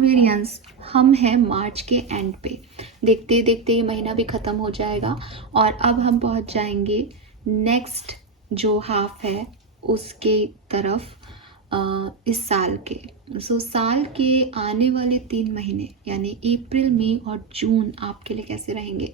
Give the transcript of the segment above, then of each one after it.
Aquarians, हम हैं मार्च के एंड पे। देखते देखते ये महीना भी ख़त्म हो जाएगा और अब हम पहुंच जाएंगे नेक्स्ट जो हाफ है उसके तरफ इस साल के। साल के आने वाले 3 महीने यानी अप्रैल, मई और जून आपके लिए कैसे रहेंगे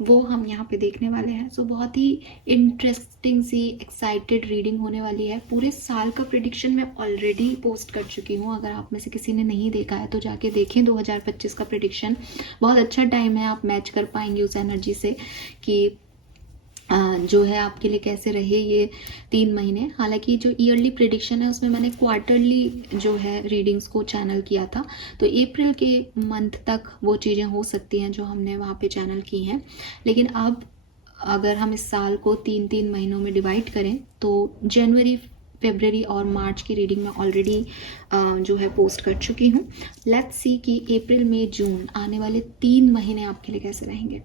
वो हम यहाँ पे देखने वाले हैं। बहुत ही इंटरेस्टिंग सी एक्साइटेड रीडिंग होने वाली है। पूरे साल का प्रेडिक्शन मैं ऑलरेडी पोस्ट कर चुकी हूँ, अगर आप में से किसी ने नहीं देखा है तो जाके देखें। 2025 का प्रेडिक्शन बहुत अच्छा टाइम है, आप मैच कर पाएंगे उस एनर्जी से कि जो है आपके लिए कैसे रहे ये 3 महीने। हालांकि जो ईयरली प्रेडिक्शन है उसमें मैंने क्वार्टरली जो है रीडिंग्स को चैनल किया था, तो अप्रैल के मंथ तक वो चीज़ें हो सकती हैं जो हमने वहाँ पे चैनल की हैं। लेकिन अब अगर हम इस साल को 3-3 महीनों में डिवाइड करें तो जनवरी, फरवरी और मार्च की रीडिंग मैं ऑलरेडी जो है पोस्ट कर चुकी हूँ। लेट्स सी कि अप्रैल, मई, जून आने वाले 3 महीने आपके लिए कैसे रहेंगे।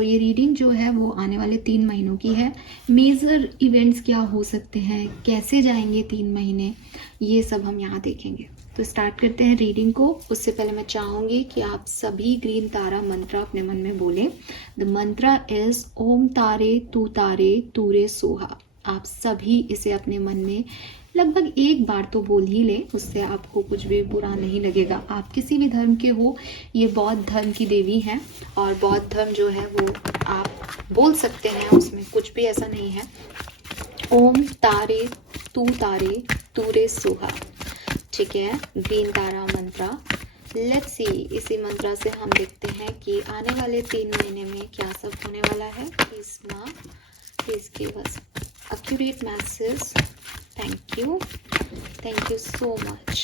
ये रीडिंग जो है वो आने वाले 3 महीनों की है। मेजर इवेंट्स क्या हो सकते हैं, कैसे जाएंगे 3 महीने, ये सब हम यहाँ देखेंगे। तो स्टार्ट करते हैं रीडिंग को। उससे पहले मैं चाहूँगी कि आप सभी ग्रीन तारा मंत्र अपने मन में बोलें। द मंत्रा इज ओम तारे तू रे सोहा। आप सभी इसे अपने मन में लगभग एक बार तो बोल ही लें, उससे आपको कुछ भी बुरा नहीं लगेगा। आप किसी भी धर्म के हो, ये बौद्ध धर्म की देवी हैं और बौद्ध धर्म जो है वो आप बोल सकते हैं, उसमें कुछ भी ऐसा नहीं है। ओम तारे तू रे सोहा, ठीक है, green Tara Mantra. Let's see, इसी मंत्रा से हम देखते हैं कि आने वाले 3 महीने में क्या सब होने वाला है। Please give us accurate messages. Thank you so much.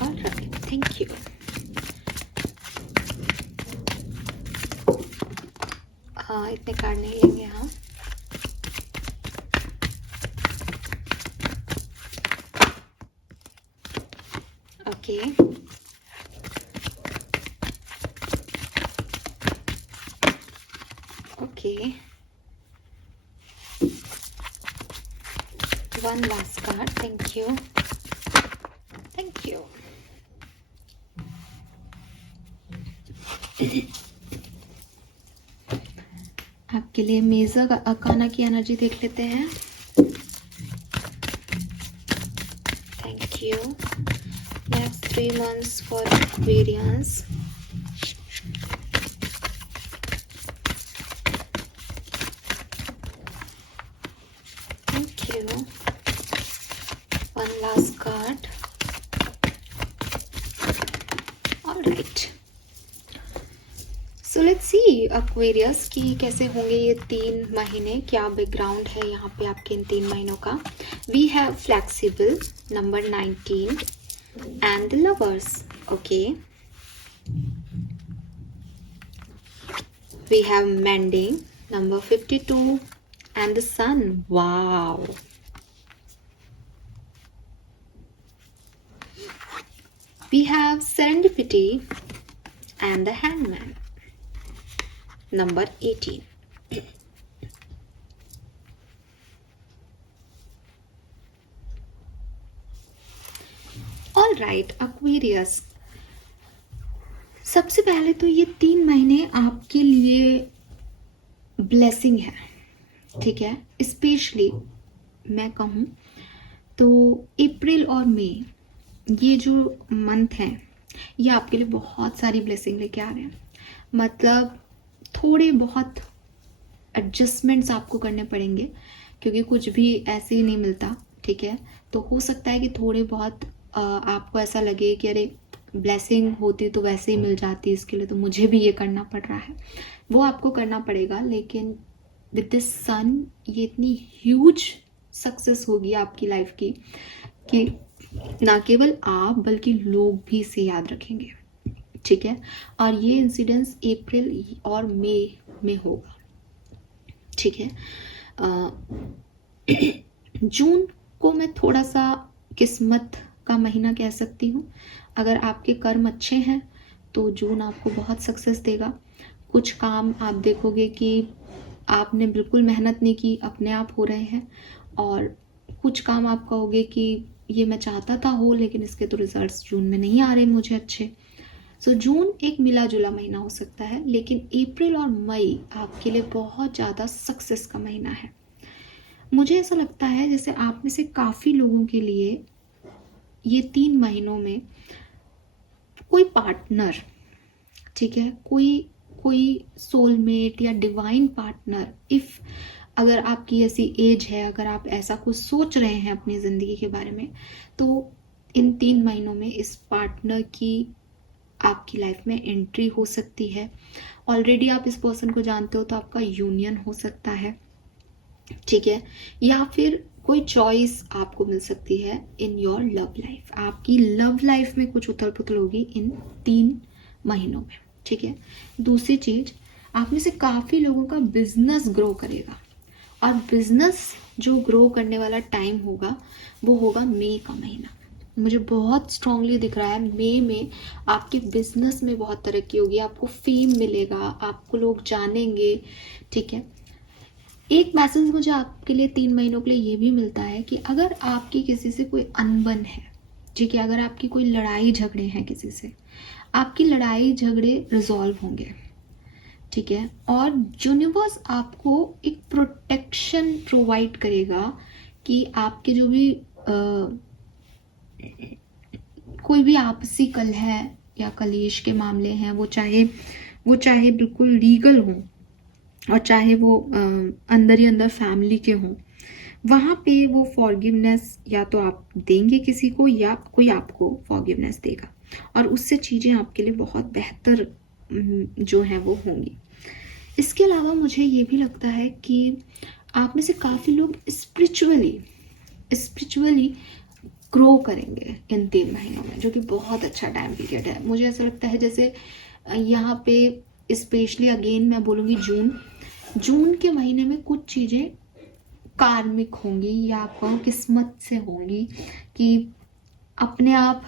All right, thank you. इतने कार्ड नहीं लेंगे हम। Okay, one last card. Thank you. आपके लिए मेजर अकाना की एनर्जी देख लेते हैं। Thank you. Next 3 months for Aquarians. One last card. All right. So let's see Aquarius की कैसे होंगे ये 3 महीने, क्या बैकग्राउंड है यहाँ पे आपके इन 3 महीनों का। We have flexible number 19 and the lovers. Okay. We have mending number 52 and the sun. Wow. We have serendipity and the hangman number 18. All right, Aquarius, सबसे पहले तो ये 3 महीने आपके लिए ब्लेसिंग है, ठीक है। स्पेशली मैं कहूँ तो अप्रैल और मई, ये जो मंथ हैं ये आपके लिए बहुत सारी ब्लेसिंग लेके आ रहे हैं। मतलब थोड़े बहुत एडजस्टमेंट्स आपको करने पड़ेंगे क्योंकि कुछ भी ऐसे ही नहीं मिलता, ठीक है। तो हो सकता है कि थोड़े बहुत आपको ऐसा लगे कि अरे ब्लेसिंग होती तो वैसे ही मिल जाती, इसके लिए तो मुझे भी ये करना पड़ रहा है। वो आपको करना पड़ेगा, लेकिन विद दिस सन ये इतनी ह्यूज सक्सेस होगी आपकी लाइफ की कि ना केवल आप बल्कि लोग भी इसे याद रखेंगे, ठीक है। और ये इंसिडेंस अप्रैल और मई में होगा, ठीक है। जून को मैं थोड़ा सा किस्मत का महीना कह सकती हूँ। अगर आपके कर्म अच्छे हैं तो जून आपको बहुत सक्सेस देगा। कुछ काम आप देखोगे कि आपने बिल्कुल मेहनत नहीं की, अपने आप हो रहे हैं, और कुछ काम आप कहोगे कि ये मैं चाहता था हो, लेकिन इसके तो रिजल्ट्स जून में नहीं आ रहे मुझे अच्छे। सो जून एक मिला जुला महीना हो सकता है, लेकिन अप्रैल और मई आपके लिए बहुत ज़्यादा सक्सेस का महीना है। मुझे ऐसा लगता है जैसे आप में से काफ़ी लोगों के लिए ये 3 महीनों में कोई पार्टनर, ठीक है, कोई कोई सोलमेट या डिवाइन पार्टनर, इफ़ अगर आपकी ऐसी एज है, अगर आप ऐसा कुछ सोच रहे हैं अपनी ज़िंदगी के बारे में, तो इन 3 महीनों में इस पार्टनर की आपकी लाइफ में एंट्री हो सकती है। ऑलरेडी आप इस पर्सन को जानते हो तो आपका यूनियन हो सकता है, ठीक है, या फिर कोई चॉइस आपको मिल सकती है इन योर लव लाइफ। आपकी लव लाइफ में कुछ उथल पुथल होगी इन 3 महीनों में, ठीक है। दूसरी चीज, आप में से काफ़ी लोगों का बिजनेस ग्रो करेगा, और बिजनेस जो ग्रो करने वाला टाइम होगा वो होगा मई का महीना। मुझे बहुत स्ट्रांगली दिख रहा है मई में आपके बिजनेस में बहुत तरक्की होगी, आपको फेम मिलेगा, आपको लोग जानेंगे, ठीक है। एक मैसेज मुझे आपके लिए 3 महीनों के लिए ये भी मिलता है कि अगर आपकी किसी से कोई अनबन है, ठीक है, अगर आपकी कोई लड़ाई झगड़े हैं किसी से, आपकी लड़ाई झगड़े रिजॉल्व होंगे, ठीक है, और यूनिवर्स आपको एक प्रोटेक्शन प्रोवाइड करेगा कि आपके जो भी कोई भी आपसी कलह है या कलेश के मामले हैं, वो चाहे बिल्कुल लीगल हों और चाहे वो अंदर ही अंदर फैमिली के हों, वहाँ पे वो फॉरगिवनेस या तो आप देंगे किसी को या कोई आपको फॉरगिवनेस देगा, और उससे चीज़ें आपके लिए बहुत बेहतर जो है वो होंगी। इसके अलावा मुझे ये भी लगता है कि आप में से काफ़ी लोग स्पिरिचुअली ग्रो करेंगे इन 3 महीनों में, जो कि बहुत अच्छा टाइम पीरियड है। मुझे ऐसा लगता है जैसे यहाँ पे स्पेशली अगेन मैं बोलूँगी जून के महीने में कुछ चीज़ें कार्मिक होंगी या आपको किस्मत से होंगी कि अपने आप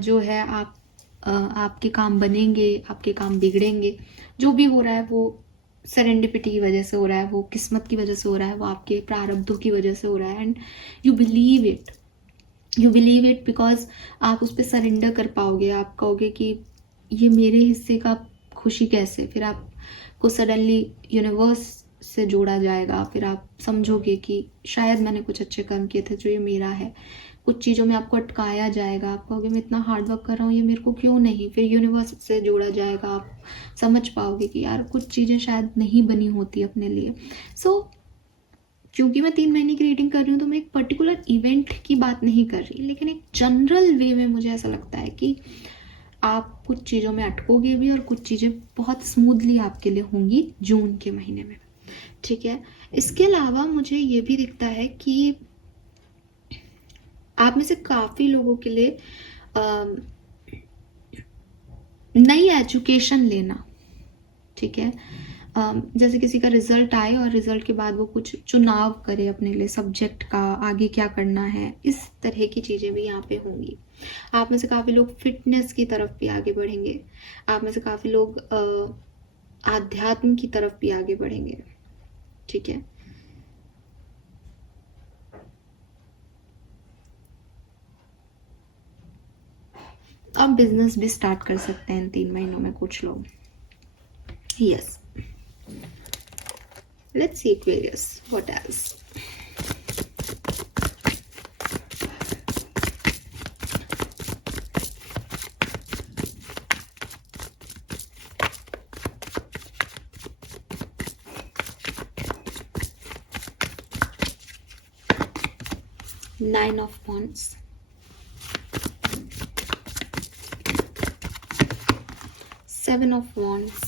जो है आपके काम बनेंगे, आपके काम बिगड़ेंगे, जो भी हो रहा है वो सेरेंडिपिटी की वजह से हो रहा है, वो किस्मत की वजह से हो रहा है, वो आपके प्रारब्धों की वजह से हो रहा है, and you believe it because आप उस पर सरेंडर कर पाओगे। आप कहोगे कि ये मेरे हिस्से का खुशी कैसे, फिर आपको सडनली यूनिवर्स से जोड़ा जाएगा, फिर आप समझोगे कि शायद मैंने कुछ अच्छे कर्म किए थे जो ये मेरा है। कुछ चीज़ों में आपको अटकाया जाएगा, आप कहोगे मैं इतना हार्ड वर्क कर रहा हूँ, ये मेरे को क्यों नहीं, फिर यूनिवर्स से जोड़ा जाएगा, आप समझ पाओगे कि यार कुछ चीज़ें शायद नहीं बनी होती अपने लिए। सो क्योंकि मैं 3 महीने की रीडिंग कर रही हूँ तो मैं एक पर्टिकुलर इवेंट की बात नहीं कर रही, लेकिन एक जनरल वे में मुझे ऐसा लगता है कि आप कुछ चीज़ों में अटकोगे भी और कुछ चीज़ें बहुत स्मूथली आपके लिए होंगी जून के महीने में, ठीक है। इसके अलावा मुझे ये भी दिखता है कि आप में से काफ़ी लोगों के लिए नई एजुकेशन लेना, ठीक है, जैसे किसी का रिजल्ट आए और रिजल्ट के बाद वो कुछ चुनाव करे अपने लिए सब्जेक्ट का, आगे क्या करना है, इस तरह की चीज़ें भी यहाँ पे होंगी। आप में से काफ़ी लोग फिटनेस की तरफ भी आगे बढ़ेंगे, आप में से काफ़ी लोग आध्यात्म की तरफ भी आगे बढ़ेंगे, ठीक है। आप बिजनेस भी स्टार्ट कर सकते हैं इन 3 महीनों में कुछ लोग, yes. Let's see Aquarius, what else. Nine of Wands, Seven of Wands,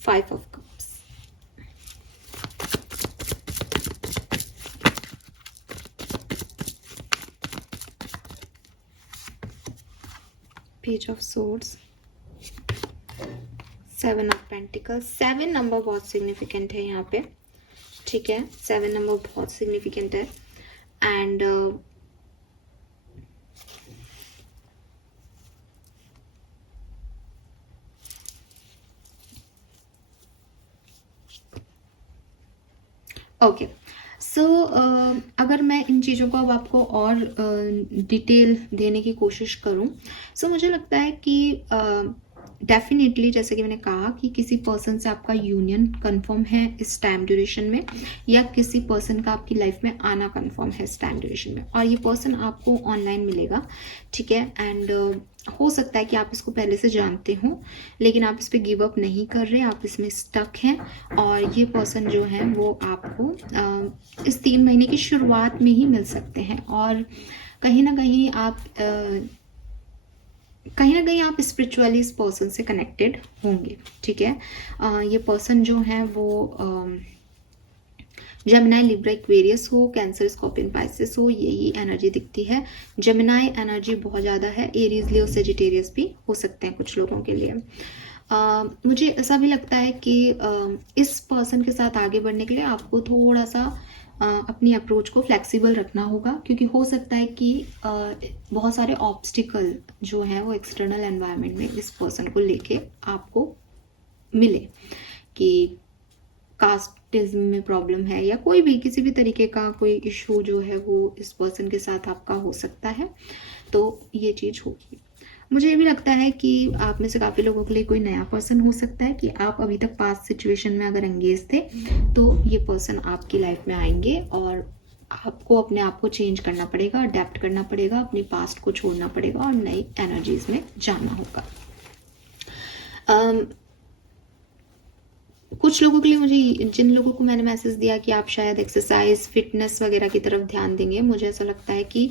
Five of Cups, Page of Swords, Seven of Pentacles। 7 number बहुत सिग्निफिकेंट है यहाँ पे, ठीक है, 7 नंबर बहुत सिग्निफिकेंट है। एंड ओके, सो अगर मैं इन चीज़ों को अब आपको और डिटेल देने की कोशिश करूं, सो मुझे लगता है कि डेफिनेटली जैसे कि मैंने कहा कि किसी पर्सन से आपका यूनियन कंफर्म है इस टाइम ड्यूरेशन में, या किसी पर्सन का आपकी लाइफ में आना कंफर्म है इस टाइम ड्यूरेशन में, और ये पर्सन आपको ऑनलाइन मिलेगा, ठीक है। एंड हो सकता है कि आप इसको पहले से जानते हो, लेकिन आप इस पर गिव अप नहीं कर रहे, आप इसमें स्टक हैं, और ये पर्सन जो है वो आपको इस 3 महीने की शुरुआत में ही मिल सकते हैं, और कहीं ना कहीं आप स्पिरिचुअली इस पर्सन से कनेक्टेड होंगे, ठीक है। ये पर्सन जो है वो जेमिनाई, लिब्रा, एक्वेरियस हो, कैंसर, स्कॉर्पियन, पाइसेस हो, यही एनर्जी दिखती है। जेमिनाई एनर्जी बहुत ज़्यादा है, एरीज, लियो, सेजिटेरियस भी हो सकते हैं कुछ लोगों के लिए। मुझे ऐसा भी लगता है कि इस पर्सन के साथ आगे बढ़ने के लिए आपको थोड़ा सा अपनी अप्रोच को फ्लेक्सिबल रखना होगा, क्योंकि हो सकता है कि बहुत सारे ऑब्स्टिकल जो हैं वो एक्सटर्नल एनवायरनमेंट में इस पर्सन को लेके आपको मिले, कि कास्टिज्म में प्रॉब्लम है या कोई भी किसी भी तरीके का कोई इशू जो है वो इस पर्सन के साथ आपका हो सकता है, तो ये चीज़ होगी। मुझे ये भी लगता है कि आप में से काफ़ी लोगों के लिए कोई नया पर्सन हो सकता है, कि आप अभी तक पास्ट सिचुएशन में अगर एंगेज थे तो ये पर्सन आपकी लाइफ में आएंगे, और आपको अपने आप को चेंज करना पड़ेगा, अडेप्ट करना पड़ेगा, अपनी पास्ट को छोड़ना पड़ेगा और नई एनर्जीज में जाना होगा। कुछ लोगों के लिए, मुझे जिन लोगों को मैंने मैसेज दिया कि आप शायद एक्सरसाइज, फिटनेस वगैरह की तरफ ध्यान देंगे, मुझे ऐसा लगता है कि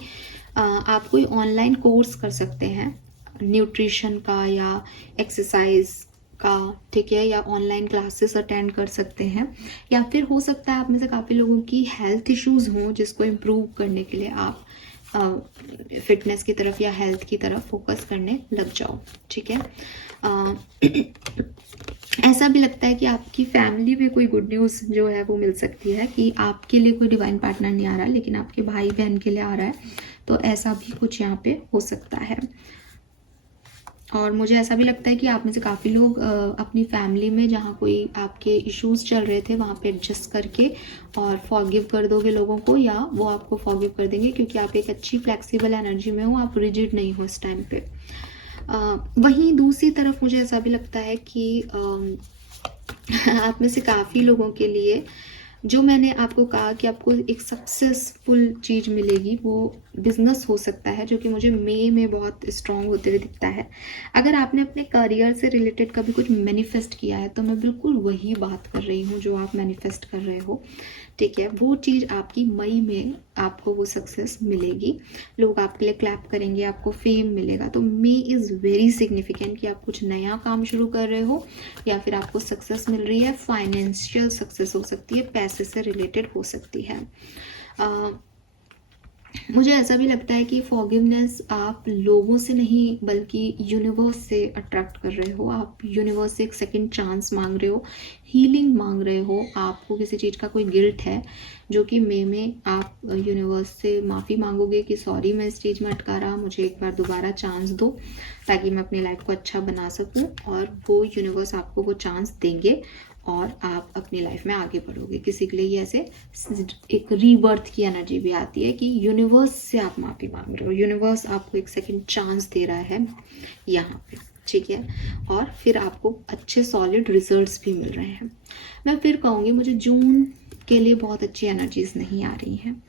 आप कोई ऑनलाइन कोर्स कर सकते हैं न्यूट्रिशन का या एक्सरसाइज का, ठीक है, या ऑनलाइन क्लासेस अटेंड कर सकते हैं, या फिर हो सकता है आप में से काफ़ी लोगों की हेल्थ इश्यूज हों जिसको इम्प्रूव करने के लिए आप फिटनेस की तरफ या हेल्थ की तरफ फोकस करने लग जाओ, ठीक है। ऐसा भी लगता है कि आपकी फैमिली में कोई गुड न्यूज़ जो है वो मिल सकती है, कि आपके लिए कोई डिवाइन पार्टनर नहीं आ रहा है लेकिन आपके भाई बहन के लिए आ रहा है, तो ऐसा भी कुछ यहाँ पे हो सकता है। और मुझे ऐसा भी लगता है कि आप में से काफ़ी लोग अपनी फैमिली में जहाँ कोई आपके इश्यूज चल रहे थे वहाँ पे एडजस्ट करके और फॉरगिव कर दोगे लोगों को, या वो आपको फॉरगिव कर देंगे, क्योंकि आप एक अच्छी फ्लेक्सिबल एनर्जी में हो, आप रिजिड नहीं हो इस टाइम पे। वहीं दूसरी तरफ मुझे ऐसा भी लगता है कि आप में से काफ़ी लोगों के लिए, जो मैंने आपको कहा कि आपको एक सक्सेसफुल चीज़ मिलेगी, वो बिजनेस हो सकता है, जो कि मुझे मई में बहुत स्ट्रांग होते हुए दिखता है। अगर आपने अपने करियर से रिलेटेड कभी कुछ मैनिफेस्ट किया है, तो मैं बिल्कुल वही बात कर रही हूँ जो आप मैनिफेस्ट कर रहे हो, ठीक है। वो चीज़ आपकी मई में आपको वो सक्सेस मिलेगी, लोग आपके लिए क्लैप करेंगे, आपको फेम मिलेगा। तो मई इज़ वेरी सिग्निफिकेंट कि आप कुछ नया काम शुरू कर रहे हो, या फिर आपको सक्सेस मिल रही है। फाइनेंशियल सक्सेस हो सकती है, पैसे से रिलेटेड हो सकती है। मुझे ऐसा भी लगता है कि फॉरगिवनेस आप लोगों से नहीं बल्कि यूनिवर्स से अट्रैक्ट कर रहे हो। आप यूनिवर्स से एक सेकंड चांस मांग रहे हो, हीलिंग मांग रहे हो। आपको किसी चीज़ का कोई गिल्ट है, जो कि मई में आप यूनिवर्स से माफ़ी मांगोगे कि सॉरी मैं इस चीज़ में अटका रहा, मुझे एक बार दोबारा चांस दो ताकि मैं अपनी लाइफ को अच्छा बना सकूं, और वो यूनिवर्स आपको वो चांस देंगे और आप अपनी लाइफ में आगे बढ़ोगे। किसी के लिए ये ऐसे एक रीबर्थ की एनर्जी भी आती है कि यूनिवर्स से आप माफ़ी मांग रहे हो, यूनिवर्स आपको एक सेकंड चांस दे रहा है यहाँ पे, ठीक है। और फिर आपको अच्छे सॉलिड रिजल्ट्स भी मिल रहे हैं। मैं फिर कहूँगी, मुझे जून के लिए बहुत अच्छी एनर्जीज नहीं आ रही हैं।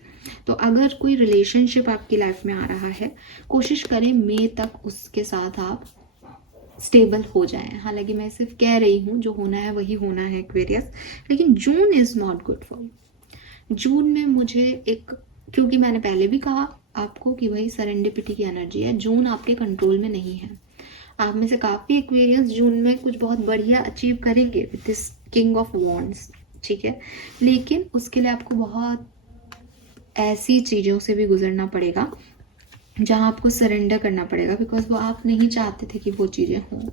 तो अगर कोई रिलेशनशिप आपकी लाइफ में आ रहा है, कोशिश करें मई तक उसके साथ आप स्टेबल हो जाएं। हालांकि मैं सिर्फ कह रही हूँ, जो होना है वही होना है एक्वेरियस, लेकिन June is not good for you. जून में मुझे एक, क्योंकि मैंने पहले भी कहा आपको कि भाई सरेंडिपिटी की एनर्जी है, जून आपके कंट्रोल में नहीं है। आप में से काफ़ी एक्वेरियस जून में कुछ बहुत बढ़िया अचीव करेंगे with this king of wands, ठीक है। लेकिन उसके लिए आपको बहुत ऐसी चीज़ों से भी गुजरना पड़ेगा जहाँ आपको सरेंडर करना पड़ेगा, बिकॉज वो आप नहीं चाहते थे कि वो चीज़ें हों,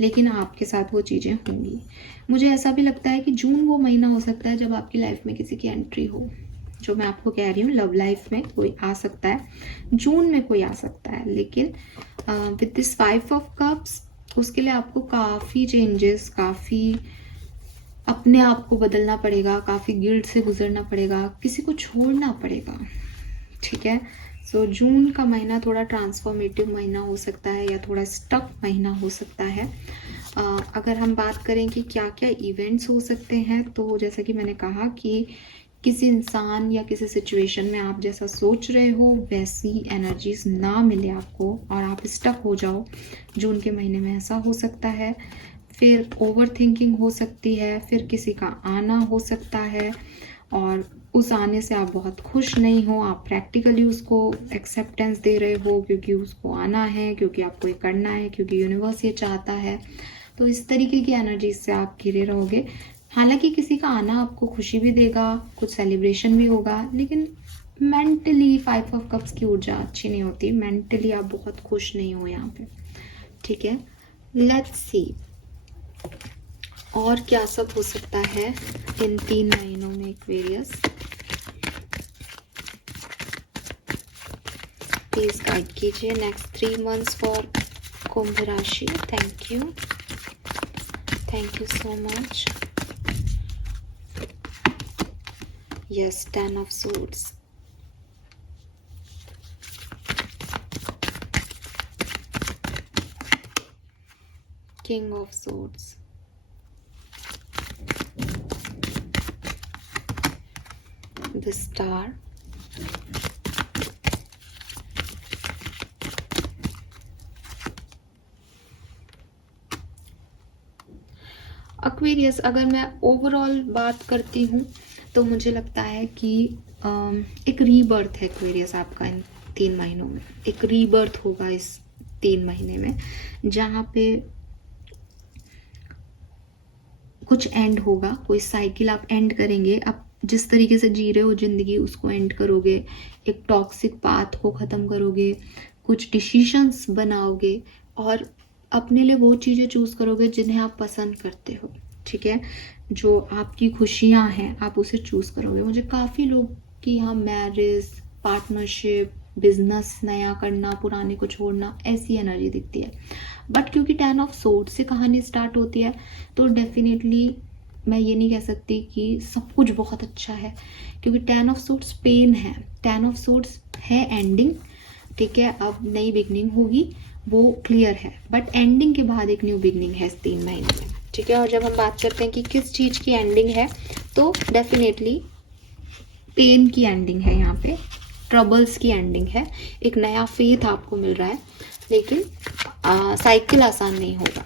लेकिन आपके साथ वो चीज़ें होंगी। मुझे ऐसा भी लगता है कि जून वो महीना हो सकता है जब आपकी लाइफ में किसी की एंट्री हो, जो मैं आपको कह रही हूँ, लव लाइफ में कोई आ सकता है, जून में कोई आ सकता है। लेकिन विद दिस 5 ऑफ कप्स, उसके लिए आपको काफ़ी चेंजेस, काफ़ी अपने आप को बदलना पड़ेगा, काफ़ी गिल्ट से गुजरना पड़ेगा, किसी को छोड़ना पड़ेगा, ठीक है। सो जून का महीना थोड़ा ट्रांसफॉर्मेटिव महीना हो सकता है या थोड़ा स्टक महीना हो सकता है। अगर हम बात करें कि क्या क्या इवेंट्स हो सकते हैं, तो जैसा कि मैंने कहा कि किसी इंसान या किसी सिचुएशन में आप जैसा सोच रहे हो वैसी एनर्जीज ना मिले आपको और आप स्टक हो जाओ, जून के महीने में ऐसा हो सकता है। फिर ओवर थिंकिंग हो सकती है, फिर किसी का आना हो सकता है और उस आने से आप बहुत खुश नहीं हो, आप प्रैक्टिकली उसको एक्सेप्टेंस दे रहे हो क्योंकि उसको आना है, क्योंकि आपको ये करना है, क्योंकि यूनिवर्स ये चाहता है। तो इस तरीके की एनर्जी से आप घिरे रहोगे। हालांकि किसी का आना आपको खुशी भी देगा, कुछ सेलिब्रेशन भी होगा, लेकिन मेंटली 5 ऑफ कप्स की ऊर्जा अच्छी नहीं होती, मेंटली आप बहुत खुश नहीं हो यहाँ पे, ठीक है। लेट्स सी और क्या सब हो सकता है इन 3 महीनों में एक्वेरियस। प्लीज गाइड कीजिए नेक्स्ट 3 मंथ्स फॉर कुंभ राशि। Thank you so much. Yes, 10 of swords, King of swords, the Star, Aquarius. अगर मैं ओवरऑल बात करती हूँ तो मुझे लगता है कि एक रीबर्थ है एक्वेरियस आपका इन 3 महीनों में। एक रीबर्थ होगा इस 3 महीने में, जहाँ पे कुछ एंड होगा, कोई साइकिल आप एंड करेंगे। आप जिस तरीके से जी रहे हो जिंदगी उसको एंड करोगे, एक टॉक्सिक पाथ को ख़त्म करोगे, कुछ डिसीजंस बनाओगे और अपने लिए वो चीज़ें चूज़ करोगे जिन्हें आप पसंद करते हो, ठीक है। जो आपकी खुशियाँ हैं आप उसे चूज़ करोगे। मुझे काफ़ी लोग की यहाँ मैरिज, पार्टनरशिप, बिजनेस नया करना, पुराने को छोड़ना, ऐसी एनर्जी दिखती है। बट क्योंकि 10 ऑफ सोर्ड से कहानी स्टार्ट होती है तो डेफिनेटली मैं ये नहीं कह सकती कि सब कुछ बहुत अच्छा है, क्योंकि 10 ऑफ सोर्ड्स पेन है, 10 ऑफ सोर्ड्स है एंडिंग, ठीक है। अब नई बिगनिंग होगी, वो क्लियर है, बट एंडिंग के बाद एक न्यू बिगनिंग है इस 3 महीने में, ठीक है। और जब हम बात करते हैं कि किस चीज़ की एंडिंग है, तो डेफिनेटली पेन की एंडिंग है, यहाँ पे ट्रबल्स की एंडिंग है, एक नया फेथ आपको मिल रहा है, लेकिन साइकिल आसान नहीं होगा।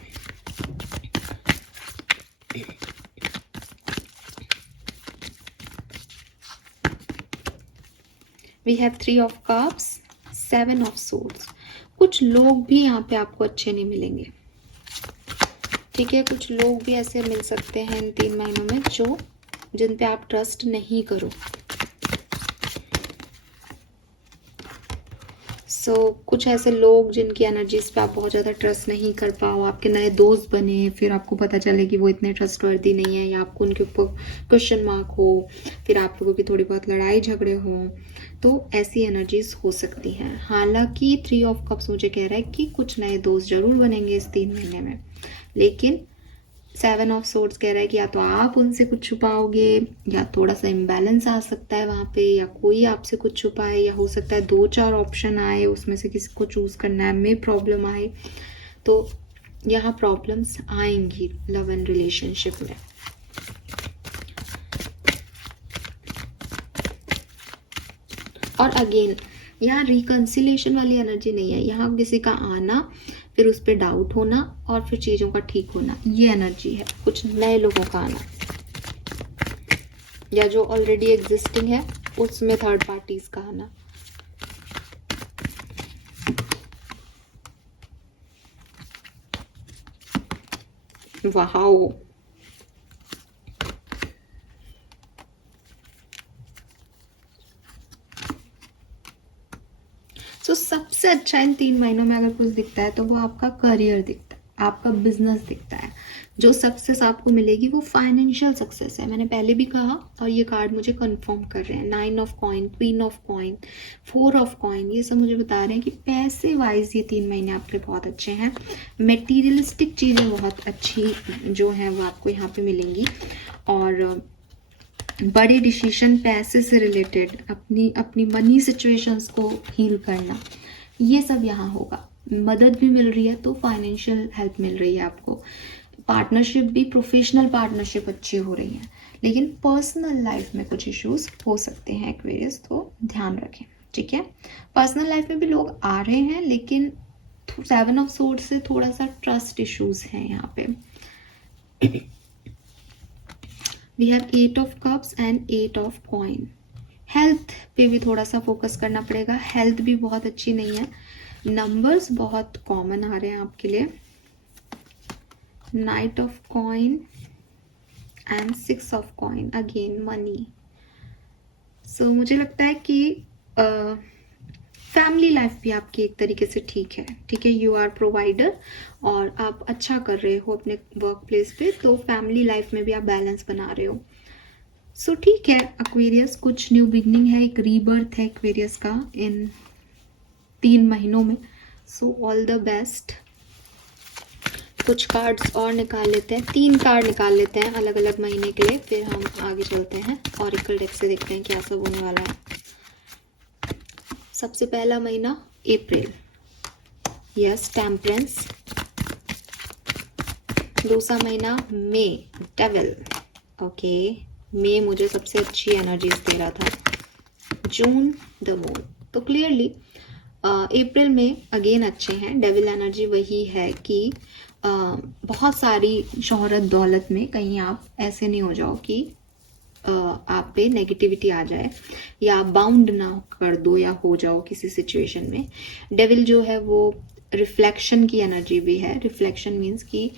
We have 3 of cups, 7 of swords. कुछ लोग भी यहाँ पे आपको अच्छे नहीं मिलेंगे, ठीक है। कुछ लोग भी ऐसे मिल सकते हैं इन 3 महीनों में जो जिन पे आप ट्रस्ट नहीं करो। कुछ ऐसे लोग जिनकी एनर्जीज पे आप बहुत ज़्यादा ट्रस्ट नहीं कर पाओ, आपके नए दोस्त बने, फिर आपको पता चले कि वो इतने ट्रस्टवर्दी नहीं है या आपको उनके ऊपर क्वेश्चन मार्क हो, फिर आप लोगों की थोड़ी बहुत लड़ाई झगड़े हों, तो ऐसी एनर्जीज हो सकती हैं। हालांकि 3 ऑफ कप्स मुझे कह रहा है कि कुछ नए दोस्त जरूर बनेंगे इस 3 महीने में, लेकिन 7 ऑफ सोर्ड्स कह रहा है कि या तो आप उनसे कुछ छुपाओगे या थोड़ा सा इम्बैलेंस आ सकता है वहाँ पे, या कोई आपसे कुछ छुपाए, या हो सकता है 2-4 ऑप्शन आए उसमें से किसी को चूज करना है, में प्रॉब्लम आए, तो यहाँ प्रॉब्लम्स आएंगी लव एंड रिलेशनशिप में। और अगेन यहाँ रिकंसिलेशन वाली एनर्जी नहीं है, यहाँ किसी का आना, फिर उस पर डाउट होना और फिर चीज़ों का ठीक होना, ये एनर्जी है। कुछ नए लोगों का आना या जो ऑलरेडी एग्जिस्टिंग है उसमें थर्ड पार्टीज का आना। वाओ, तो सबसे अच्छा इन 3 महीनों में अगर कुछ दिखता है तो वो आपका करियर दिखता है, आपका बिजनेस दिखता है। जो सक्सेस आपको मिलेगी वो फाइनेंशियल सक्सेस है, मैंने पहले भी कहा और ये कार्ड मुझे कंफर्म कर रहे हैं। 9 of coin, queen of coin, 4 of coin, ये सब मुझे बता रहे हैं कि पैसे वाइज ये 3 महीने आपके बहुत अच्छे हैं। मटेरियलिस्टिक चीज़ें बहुत अच्छी जो हैं वो आपको यहाँ पे मिलेंगी। और बड़े डिसीजन, पैसे से रिलेटेड, अपनी मनी सिचुएशंस को हील करना, ये सब यहाँ होगा। मदद भी मिल रही है, तो फाइनेंशियल हेल्प मिल रही है आपको। पार्टनरशिप भी, प्रोफेशनल पार्टनरशिप अच्छी हो रही है, लेकिन पर्सनल लाइफ में कुछ इश्यूज हो सकते हैं एक्वेरियस, तो ध्यान रखें, ठीक है। पर्सनल लाइफ में भी लोग आ रहे हैं, लेकिन 7 ऑफ सोर्ड्स से थोड़ा सा ट्रस्ट इश्यूज हैं यहाँ पे। We have 8 of cups and 8 of coin. Health पे भी थोड़ा सा फोकस करना पड़ेगा, हेल्थ भी बहुत अच्छी नहीं है। नंबर्स बहुत कॉमन आ रहे हैं आपके लिए, knight of coin and 6 of coin, again money. So मुझे लगता है कि फैमिली लाइफ भी आपकी एक तरीके से ठीक है, ठीक है। यू आर प्रोवाइडर और आप अच्छा कर रहे हो अपने वर्क प्लेस पे, तो फैमिली लाइफ में भी आप बैलेंस बना रहे हो। सो ठीक है एक्वेरियस, कुछ न्यू बिगनिंग है, एक रीबर्थ है एक्वेरियस का इन 3 महीनों में। So all the best. कुछ कार्ड्स और निकाल लेते हैं, 3 कार्ड निकाल लेते हैं अलग अलग महीने के लिए, फिर हम आगे चलते हैं ऑरेकल डेक से, देखते हैं क्या सब होने वाला है। सबसे पहला महीना अप्रैल, यस, टेम्परेंस। दूसरा महीना मई, डेविल, ओके, मई मुझे सबसे अच्छी एनर्जीज दे रहा था। जून द मून। तो क्लियरली अप्रैल में अगेन अच्छे हैं, डेविल एनर्जी वही है कि बहुत सारी शोहरत दौलत में कहीं आप ऐसे नहीं हो जाओ कि आप पे नेगेटिविटी आ जाए, या बाउंड ना कर दो या हो जाओ किसी सिचुएशन में। डेविल जो है वो रिफ्लेक्शन की एनर्जी भी है। रिफ्लेक्शन मीन्स कि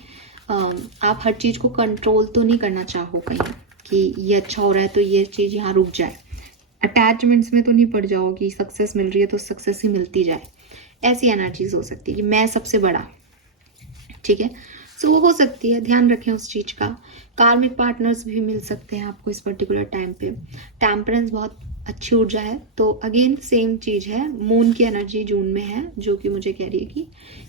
आप हर चीज़ को कंट्रोल तो नहीं करना चाहो कहीं कि ये अच्छा हो रहा है तो ये चीज़ यहाँ रुक जाए। अटैचमेंट्स में तो नहीं पड़ जाओ कि सक्सेस मिल रही है तो सक्सेस ही मिलती जाए, ऐसी एनर्जीज हो सकती है कि मैं सबसे बड़ा, ठीक है। सो वो हो सकती है, ध्यान रखें उस चीज़ का। कार्मिक पार्टनर्स भी मिल सकते हैं आपको इस पर्टिकुलर टाइम पे। टेम्परेंस बहुत अच्छी ऊर्जा है, तो अगेन सेम चीज़ है। मून की एनर्जी जून में है, जो कि मुझे कह रही है कि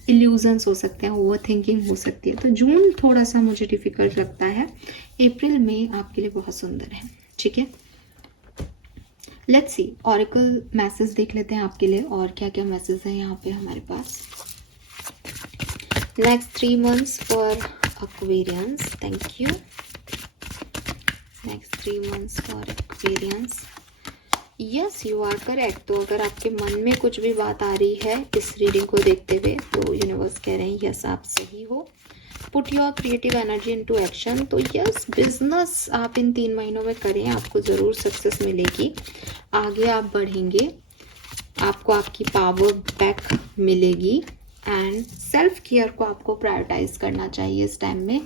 इल्यूजन्स हो सकते हैं, ओवर थिंकिंग हो सकती है। तो जून थोड़ा सा मुझे डिफिकल्ट लगता है। अप्रैल में आपके लिए बहुत सुंदर है, ठीक है। लेट्स सी, ऑरेकल मैसेज देख लेते हैं आपके लिए, और क्या क्या मैसेज है यहाँ पे हमारे पास। Next 3 months for Aquarians. Thank you. Next 3 months for Aquarians. Yes, you are correct. तो अगर आपके मन में कुछ भी बात आ रही है इस रीडिंग को देखते हुए, तो यूनिवर्स कह रहे हैं यस आप सही हो। Put your creative energy into action. तो यस, बिजनेस आप इन 3 महीनों में करें, आपको ज़रूर सक्सेस मिलेगी, आगे आप बढ़ेंगे, आपको आपकी पावर बैक मिलेगी। एंड सेल्फ केयर को आपको प्रायोरिटाइज करना चाहिए इस टाइम में।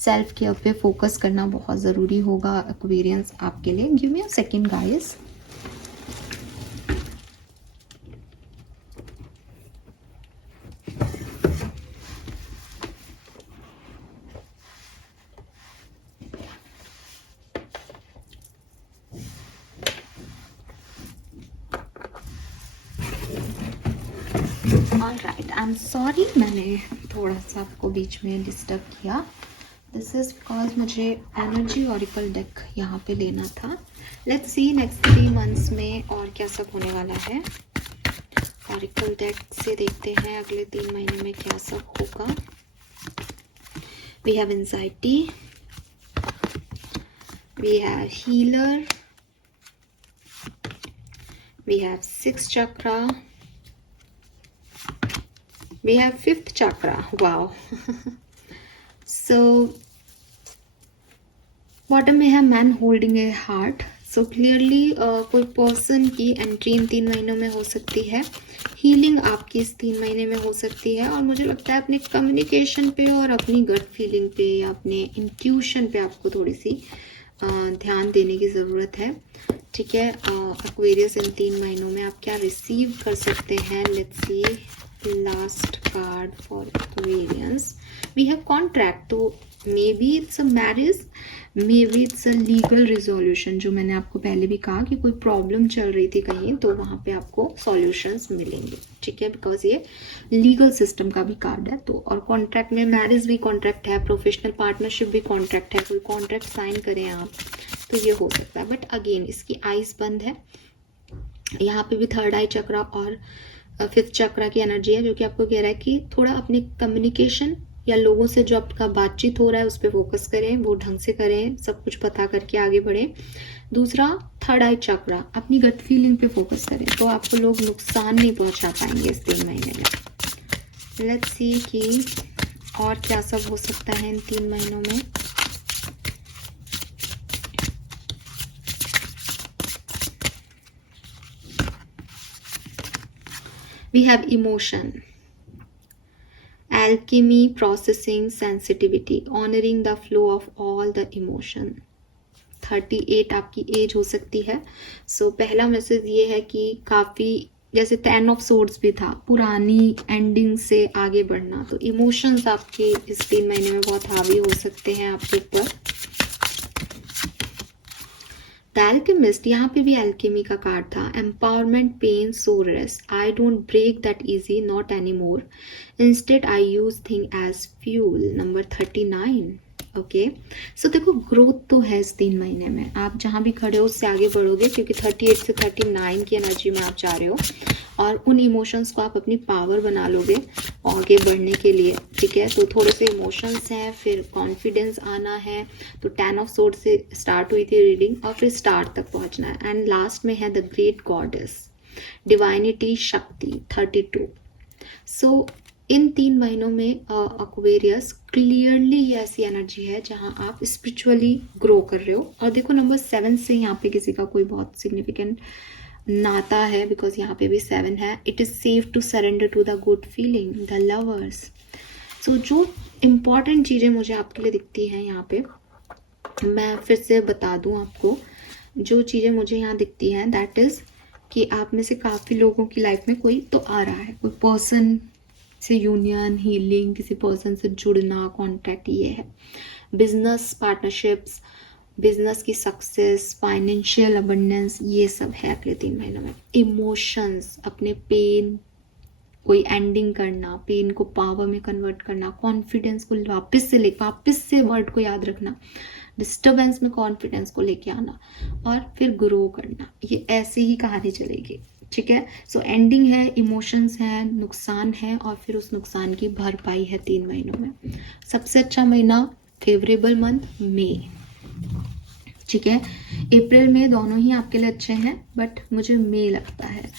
सेल्फ केयर पे फोकस करना बहुत ज़रूरी होगा एक्वेरियंस आपके लिए। Give me a second guys. Alright, I am sorry मैंने थोड़ा सा आपको बीच में डिस्टर्ब किया। दिस इज बिकॉज मुझे एनर्जी ऑरेकल डेक यहाँ पे लेना था। लेट्स सी नेक्स्ट 3 मंथ्स में और क्या सब होने वाला है। ऑरेकल डेक से देखते हैं अगले 3 महीने में क्या सब होगा। We have anxiety, we have healer, we have 6th chakra, we have 5th chakra. Wow. So bottom में है man holding a heart. So clearly कोई पर्सन की एंट्री इन 3 महीनों में हो सकती है। हीलिंग आपकी इस 3 महीने में हो सकती है, और मुझे लगता है अपने कम्युनिकेशन पे और अपनी गट फीलिंग पे या अपने इंट्यूशन पे आपको थोड़ी सी ध्यान देने की ज़रूरत है, ठीक है। एक्वेरियस इन 3 महीनों में आप क्या रिसीव कर सकते हैं। Let's see last card for Aquarians. We have contract. तो maybe it's a marriage, maybe it's a legal resolution, जो मैंने आपको पहले भी कहा कि कोई प्रॉब्लम चल रही थी कहीं तो वहाँ पे आपको सॉल्यूशंस मिलेंगे, ठीक है, बिकॉज ये लीगल सिस्टम का भी कार्ड है। तो और कॉन्ट्रैक्ट में मैरिज भी कॉन्ट्रैक्ट है, प्रोफेशनल पार्टनरशिप भी कॉन्ट्रैक्ट है, कोई कॉन्ट्रैक्ट साइन करें आप तो ये हो सकता है। बट अगेन इसकी आईज बंद है, यहाँ पे भी थर्ड आई चक्रा और फिफ्थ चक्रा की एनर्जी है, जो कि आपको कह रहा है कि थोड़ा अपने कम्युनिकेशन या लोगों से जो आपका बातचीत हो रहा है उस पर फोकस करें, वो ढंग से करें, सब कुछ पता करके आगे बढ़ें। दूसरा थर्ड आई चक्रा, अपनी गट फीलिंग पे फोकस करें, तो आपको लोग नुकसान नहीं पहुंचा पाएंगे इस 3 महीने में। लेट्स सी कि और क्या सब हो सकता है इन 3 महीनों में। We have emotion, alchemy, processing, sensitivity, honoring the flow of all the emotion। 38 आपकी एज हो सकती है। सो पहला मैसेज ये है कि काफ़ी जैसे 10 ऑफ सोर्ड्स भी था, पुरानी एंडिंग से आगे बढ़ना, तो इमोशंस आपके इस 3 महीने में बहुत हावी हो सकते हैं आपके ऊपर। द एल्केमिस्ट, यहाँ पे भी एल्केमी का कार्ड था, empowerment, pain, soreness, I don't break that easy, not any more, instead I use thing as fuel. Number 39। Okay, so देखो ग्रोथ तो है इस 3 महीने में, आप जहाँ भी खड़े हो उससे आगे बढ़ोगे, क्योंकि 38 से 39 की एनर्जी में आप जा रहे हो, और उन इमोशंस को आप अपनी पावर बना लोगे आगे बढ़ने के लिए, ठीक है। तो थोड़े से इमोशंस हैं, फिर कॉन्फिडेंस आना है, तो 10 ऑफ सोर्ड से स्टार्ट हुई थी रीडिंग और फिर स्टार्ट तक पहुंचना है, एंड लास्ट में है द ग्रेट गॉडेस, डिवाइनिटी, शक्ति, 32। सो इन 3 महीनों में एक्वेरियस क्लियरली ये ऐसी एनर्जी है जहां आप स्पिरिचुअली ग्रो कर रहे हो। और देखो नंबर 7 से यहाँ पे किसी का कोई बहुत सिग्निफिकेंट नाता है, बिकॉज यहाँ पे भी 7 है। It is safe to surrender to the good feeling, the lovers. So जो इम्पॉर्टेंट चीज़ें मुझे आपके लिए दिखती हैं यहाँ पे, मैं फिर से बता दूँ आपको, जो चीज़ें मुझे यहाँ दिखती हैं दैट इज़ कि आप में से काफ़ी लोगों की लाइफ में कोई तो आ रहा है, कोई पर्सन से यूनियन, हीलिंग, किसी पर्सन से जुड़ना, कॉन्टैक्ट, ये है। बिजनेस पार्टनरशिप्स, बिजनेस की सक्सेस, फाइनेंशियल अबंडेंस, ये सब है अगले 3 महीनों में। इमोशंस, अपने पेन कोई एंडिंग करना, पेन को पावर में कन्वर्ट करना, कॉन्फिडेंस को वापस से वर्ड को याद रखना, डिस्टर्बेंस में कॉन्फिडेंस को लेके आना, और फिर ग्रो करना, ये ऐसे ही कहानी चलेगी, ठीक है। सो एंडिंग है, इमोशंस हैं, नुकसान है, और फिर उस नुकसान की भरपाई है 3 महीनों में। सबसे अच्छा महीना, फेवरेबल मंथ, मई, ठीक है। अप्रैल में दोनों ही आपके लिए अच्छे हैं, बट मुझे मई लगता है,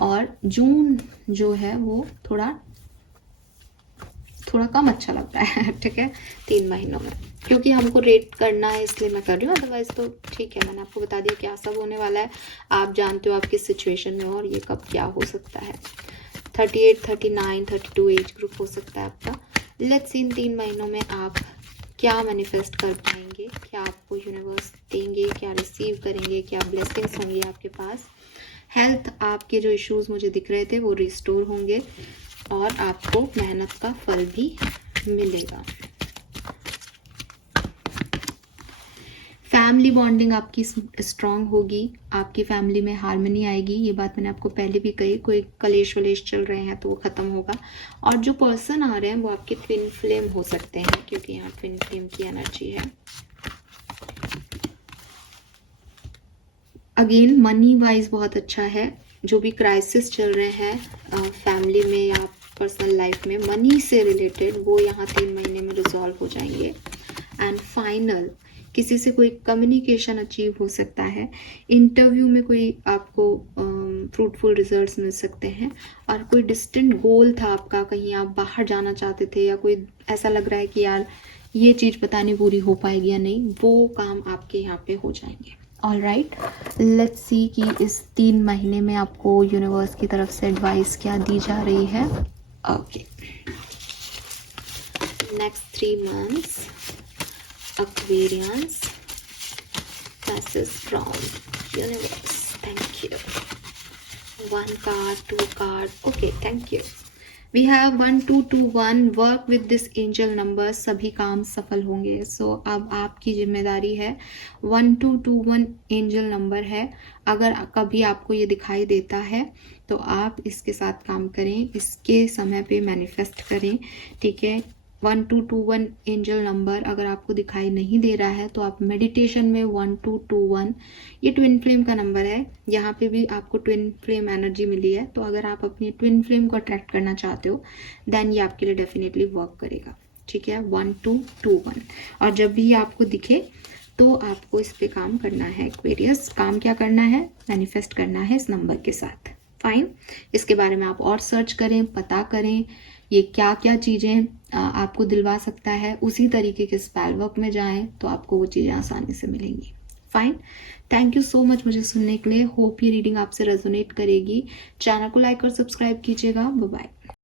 और जून जो है वो थोड़ा कम अच्छा लगता है, ठीक है, 3 महीनों में, क्योंकि हमको रेट करना है इसलिए मैं कर रही हूँ, अदरवाइज तो ठीक है। मैंने आपको बता दिया क्या सब होने वाला है, आप जानते हो आप किस सिचुएशन में हो और ये कब क्या हो सकता है। 38, 39, 32 एज ग्रुप हो सकता है आपका। लेट्स सी इन 3 महीनों में आप क्या मैनिफेस्ट कर पाएंगे, क्या आपको यूनिवर्स देंगे, क्या रिसीव करेंगे, क्या ब्लेसिंग्स होंगी आपके पास। हेल्थ, आपके जो इश्यूज मुझे दिख रहे थे वो रिस्टोर होंगे, और आपको मेहनत का फल भी मिलेगा। फैमिली बॉन्डिंग आपकी स्ट्रांग होगी, आपकी फैमिली में हार्मनी आएगी, ये बात मैंने आपको पहले भी कही। कोई कलेश वलेश चल रहे हैं तो वो खत्म होगा, और जो पर्सन आ रहे हैं वो आपके ट्विन फ्लेम हो सकते हैं, क्योंकि यहाँ ट्विन फ्लेम की एनर्जी है। अगेन मनी वाइज बहुत अच्छा है, जो भी क्राइसिस चल रहे हैं फैमिली में या पर्सनल लाइफ में मनी से रिलेटेड, वो यहाँ 3 महीने में रिजॉल्व हो जाएंगे। एंड फाइनल, किसी से कोई कम्युनिकेशन अचीव हो सकता है, इंटरव्यू में कोई आपको फ्रूटफुल रिजल्ट्स मिल सकते हैं, और कोई डिस्टेंट गोल था आपका, कहीं आप बाहर जाना चाहते थे, या कोई ऐसा लग रहा है कि यार ये चीज़ पता नहीं पूरी हो पाएगी या नहीं, वो काम आपके यहाँ पे हो जाएंगे। ऑल राइट, लेट्स सी कि इस 3 महीने में आपको यूनिवर्स की तरफ से एडवाइस क्या दी जा रही है। Okay, next 3 months Aquarians, message from universe, thank you, 1 card, 2 card, okay, thank you, we have 1221 work with this angel number, सभी काम सफल होंगे। सो अब आपकी जिम्मेदारी है, 1221 एंजल नंबर है, अगर कभी आपको ये दिखाई देता है तो आप इसके साथ काम करें, इसके समय पे मैनिफेस्ट करें, ठीक है। 1221 एंजल नंबर अगर आपको दिखाई नहीं दे रहा है तो आप मेडिटेशन में 1221, ये ट्विन फ्लेम का नंबर है, यहाँ पे भी आपको ट्विन फ्लेम एनर्जी मिली है, तो अगर आप अपनी ट्विन फ्लेम को अट्रैक्ट करना चाहते हो देन ये आपके लिए डेफिनेटली वर्क करेगा, ठीक है। 1221, और जब भी ये आपको दिखे तो आपको इस पे काम करना है एक्वेरियस। काम क्या करना है? मैनिफेस्ट करना है इस नंबर के साथ। फाइन, इसके बारे में आप और सर्च करें, पता करें ये क्या क्या चीज़ें आपको दिलवा सकता है, उसी तरीके के स्पेल वर्क में जाएं तो आपको वो चीज़ें आसानी से मिलेंगी। Fine, thank you so much मुझे सुनने के लिए। होप ये रीडिंग आपसे रेजोनेट करेगी। चैनल को लाइक और सब्सक्राइब कीजिएगा। Bye bye.